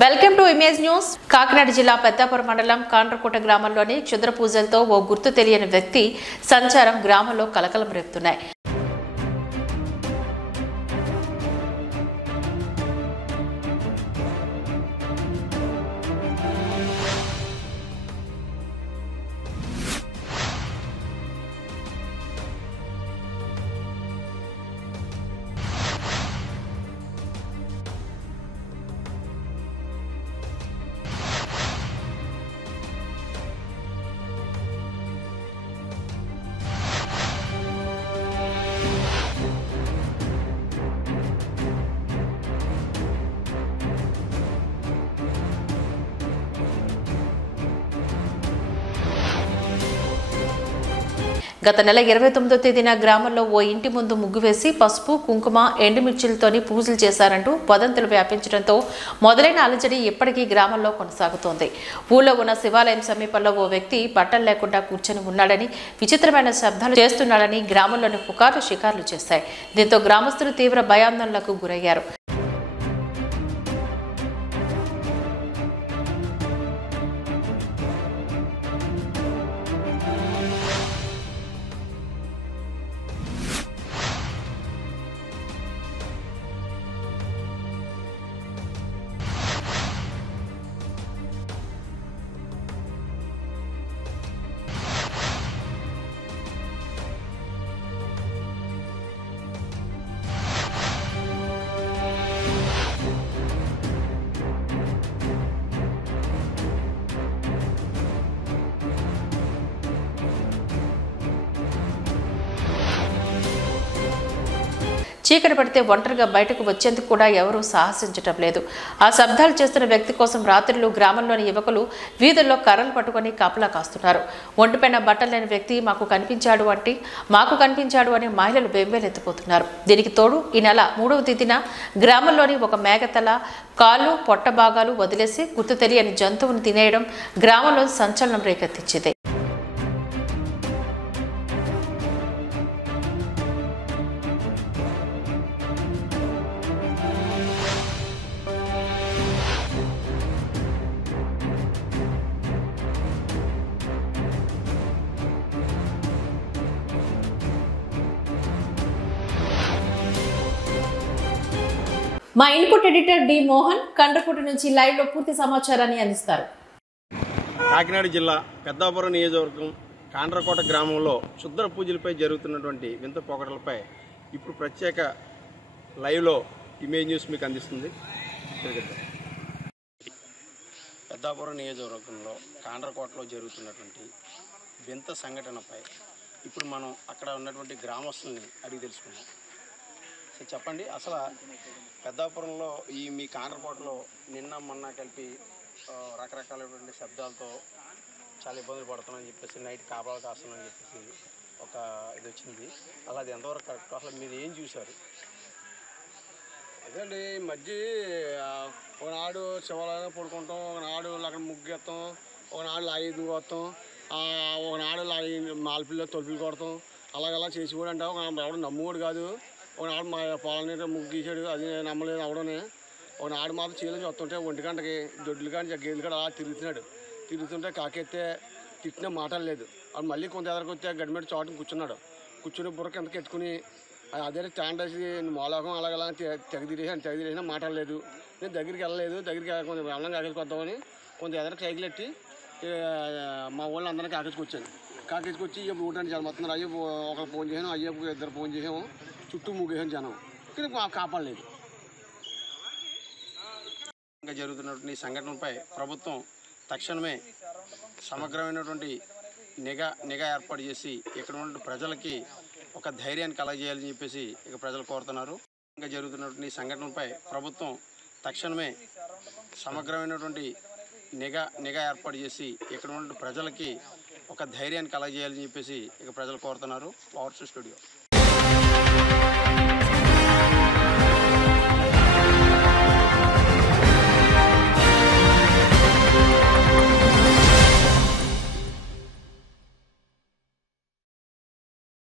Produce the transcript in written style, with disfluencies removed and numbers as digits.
Welcome to image news. Kakinada జిల్లా పెద్దాపురం మండలం కాండ్రకోట గ్రామంలోని క్షుద్ర పూజలతో ఓ గుర్తు తెలియని వ్యక్తి సంచారం గ్రామంలో కలకలం రేపుతున్నాయి. గత నెల 29వ తేదీన గ్రామంలో ఓ ఇంటి ముందు ముగ్గు వేసి పసుపు కుంకుమ ఎండుమిర్చిలతోని పూజలు చేశారంటూ వదంతులు వ్యాపించడంతో మొదలైన అలజడి ఇప్పటికీ గ్రామంలో కొనసాగుతోంది. ఊళ్ళో ఉన్న శివాలయం సమీపంలో ఓ వ్యక్తి బట్టలు లేకుండా కూర్చొని ఉన్నాడని, విచిత్రమైన శబ్దాలు చేస్తున్నాడని గ్రామంలోని పుకార్లు షికార్లు చేశాయి. దీంతో గ్రామస్తులు తీవ్ర భయాందోళనలకు గురయ్యారు. చీకటి పడితే ఒంటరిగా బయటకు వచ్చేందుకు కూడా ఎవరూ సాహసించటం లేదు. ఆ శబ్దాలు చేస్తున్న వ్యక్తి కోసం రాత్రులు గ్రామంలోని యువకులు వీధుల్లో కర్రలు పట్టుకుని కాపలా కాస్తున్నారు. ఒంటిపైన బట్టలు లేని వ్యక్తి మాకు కనిపించాడు అని మహిళలు బెంబేలెత్తిపోతున్నారు. దీనికి తోడు ఈ నెల 3వ తేదీన గ్రామంలోని ఒక మేకతల కాళ్ళు పొట్ట భాగాలు వదిలేసి గుర్తు తెలియని జంతువును తినేయడం గ్రామంలో సంచలనం రేకెత్తించింది. మా input editor D Mohan Kandrakota నుంచి లైవ్ లో పూర్తి సమాచారాన్ని అందిస్తారు. కాకినాడ జిల్లా పెద్దాపురం నియోజకవర్గం కాండ్రకోట గ్రామంలో క్షుద్ర పూజలపై జరుగుతున్నటువంటి వింత పోకడలపై ఇప్పుడు ప్రత్యేక లైవ్ లో ఇమేజ్ న్యూస్ మీకు అందిస్తుంది. పెద్దాపురం నియోజకవర్గంలో కాండ్రకోటలో జరుగుతున్నటువంటి వింత సంఘటనపై ఇప్పుడు మనం అక్కడ ఉన్నటువంటి గ్రామస్తుల్ని అడిగి తెలుసుకున్నాం. సో చెప్పండి, అసలు పెద్దాపురంలో మీ కాండ్రకోటలో నిన్న మొన్న కలిపి రకరకాలైనటువంటి శబ్దాలతో చాలా ఇబ్బందులు పడుతున్నామని చెప్పేసి నైట్ కాపాలు కాస్తున్నామని చెప్పేసి ఒక ఇది వచ్చింది. అలా అది ఎంతవరకు కరెక్ట్? అసలు మీరు ఏం చూశారు? అదే ఈ మధ్య ఒకనాడు శివాలయం పడుకుంటాం, ఒకనాడు అక్కడ ముగ్గేస్తాం, ఒకనాడు లాగి వస్తాం, ఒకనాడు లాగి మాలపిల్ల తొలిపిల్లి కొడతాం, అలాగలా చేసి కూడా అంటే ఎవడు నమ్ముకోడు కాదు. ఒకనాడు మా పొలాన్ని ముగ్గు గీసాడు, అది నమ్మలేదు అవడనే. ఒకనాడు మాత్రం చీలని వస్తుంటే 1 గంటకి దొడ్లు కానీ గేదెలు కూడా అలా తిరుగుతుంటే కాకెత్తే తిట్టిన మాటలు లేదు. అది మళ్ళీ కొంత ఎదరికొస్తే గడిమెడ చోటని కూర్చుని బుర్ర కిందకి ఎత్తుకుని అదే స్టాండ్ వేసి మోలోకం అలాగలా తెగదిరేసినా మాటలు లేదు. నేను దగ్గరికి వెళ్ళలేదు, దగ్గరికి కొంచెం వెళ్ళం కాకేసుకొద్దామని కొంత ఎదరికి సైకిల్ ఎట్టి మా ఊళ్ళో అందరినీ కాకేసుకొచ్చి ఇక ఊటానికి చాలా మొత్తం అయ్యో ఒకరు ఫోన్ చేసాను, అయ్యో 2 ఫోన్ చేసాము, చుట్టూ ముగ్గేసాను జనం, కానీ కాపాడలేదు. ఇంకా జరుగుతున్నటువంటి సంఘటనపై ప్రభుత్వం తక్షణమే సమగ్రమైనటువంటి నిఘా ఏర్పాటు చేసి ఇక్కడ ఉన్న ప్రజలకి ఒక ధైర్యాన్ని కలగజేయాలని చెప్పేసి ఇక ప్రజలు కోరుతున్నారు. ఇంకా జరుగుతున్నటువంటి సంఘటనపై ప్రభుత్వం తక్షణమే సమగ్రమైనటువంటి నిఘా ఏర్పాటు చేసి ఇక్కడ ఉన్న ప్రజలకి ఒక ధైర్యాన్ని కలగజేయాలని చెప్పేసి ఇక ప్రజలు కోరుతున్నారు. Power studio.